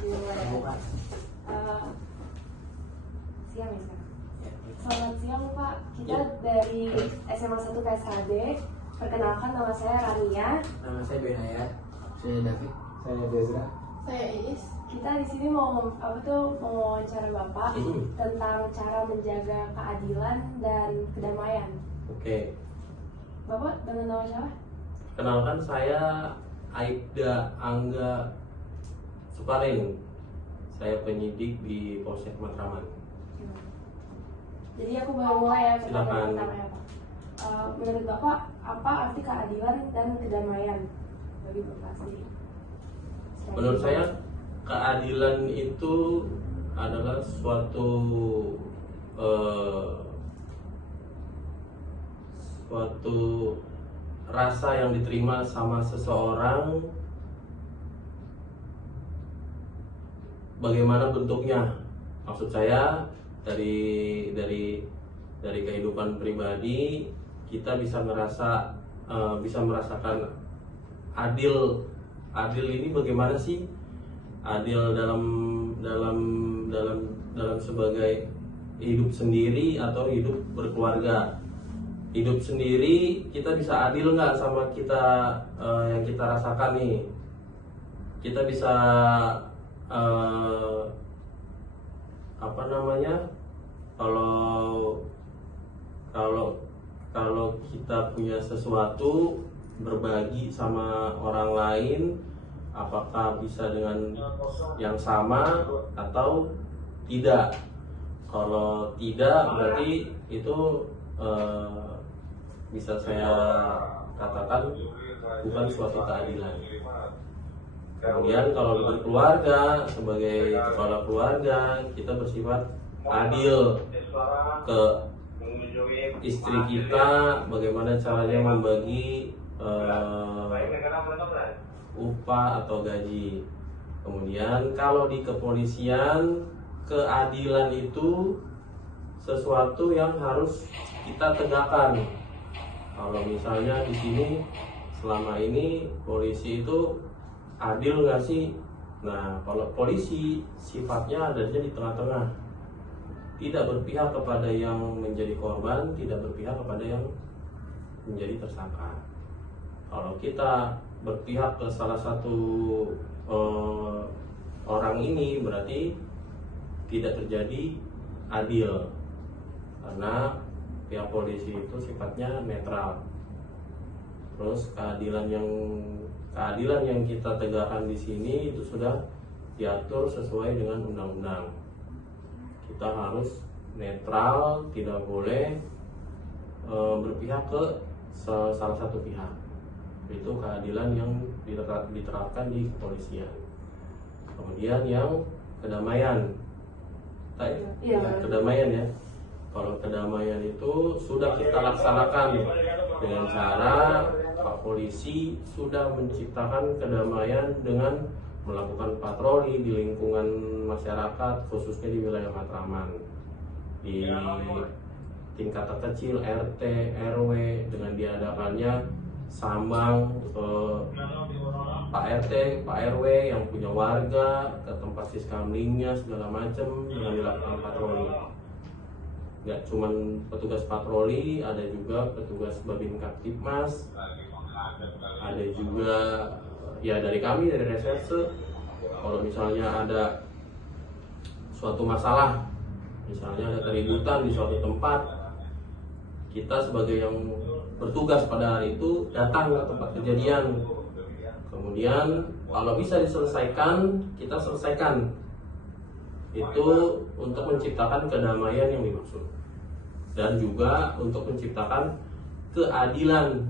Bukan. Siang ya sekarang. Selamat siang Pak, kita dari SMA 1 KSHD. Perkenalkan, nama saya Rania. Nama saya Benaya. Saya David. Saya Dezra. Saya Iis. Kita di sini mau wawancara Bapak tentang cara menjaga keadilan dan kedamaian. Oke, Bapak dengan nama siapa? kenalkan saya Aibda Angga Suparing. Saya penyidik di Polsek Matraman. Jadi aku baru mulai ya pertanyaan Silakan. pertama ya Pak. Menurut Bapak, apa arti keadilan dan kedamaian bagi Bapak sendiri? Menurut saya, keadilan itu adalah suatu rasa yang diterima sama seseorang, bagaimana bentuknya. Maksud saya dari kehidupan pribadi kita bisa merasakan adil ini bagaimana sih? Adil dalam sebagai hidup sendiri atau hidup berkeluarga. Hidup sendiri kita bisa adil nggak sama kita yang kita rasakan nih? Kita bisa kalau kita punya sesuatu berbagi sama orang lain, apakah bisa dengan yang sama atau tidak? Kalau tidak, berarti itu bisa saya katakan bukan suatu keadilan. Kemudian kalau berkeluarga, sebagai kepala keluarga, kita bersifat adil ke istri kita, bagaimana caranya membagi upah atau gaji. Kemudian kalau di kepolisian, keadilan itu sesuatu yang harus kita tegakkan. Kalau misalnya di sini selama ini polisi itu adil nggak sih? Nah, kalau polisi sifatnya adanya di tengah-tengah, tidak berpihak kepada yang menjadi korban, tidak berpihak kepada yang menjadi tersangka. Kalau kita berpihak ke salah satu orang ini, berarti tidak terjadi adil, karena pihak polisi itu sifatnya netral. Terus keadilan yang kita tegakkan di sini itu sudah diatur sesuai dengan undang-undang. Kita harus netral, tidak boleh berpihak ke salah satu pihak. Itu keadilan yang diterapkan di kepolisian. Kemudian yang kedamaian, kedamaian ya. Kalau kedamaian itu sudah kita laksanakan dengan cara Pak Polisi sudah menciptakan kedamaian dengan melakukan patroli di lingkungan masyarakat, khususnya di wilayah Matraman, di tingkat terkecil RT, RW, dengan diadakannya sambang ke Pak RT, Pak RW yang punya warga ke tempat siskamlingnya segala macam dengan dilakukan patroli. Nggak cuman petugas patroli, ada juga petugas Babin Kaptipmas, ada juga ya dari kami, dari reserse. Kalau misalnya ada suatu masalah, misalnya ada keributan di suatu tempat, kita sebagai yang bertugas pada hari itu datang ke tempat kejadian. Kemudian kalau bisa diselesaikan, kita selesaikan. Itu untuk menciptakan kedamaian yang dimaksud, dan juga untuk menciptakan keadilan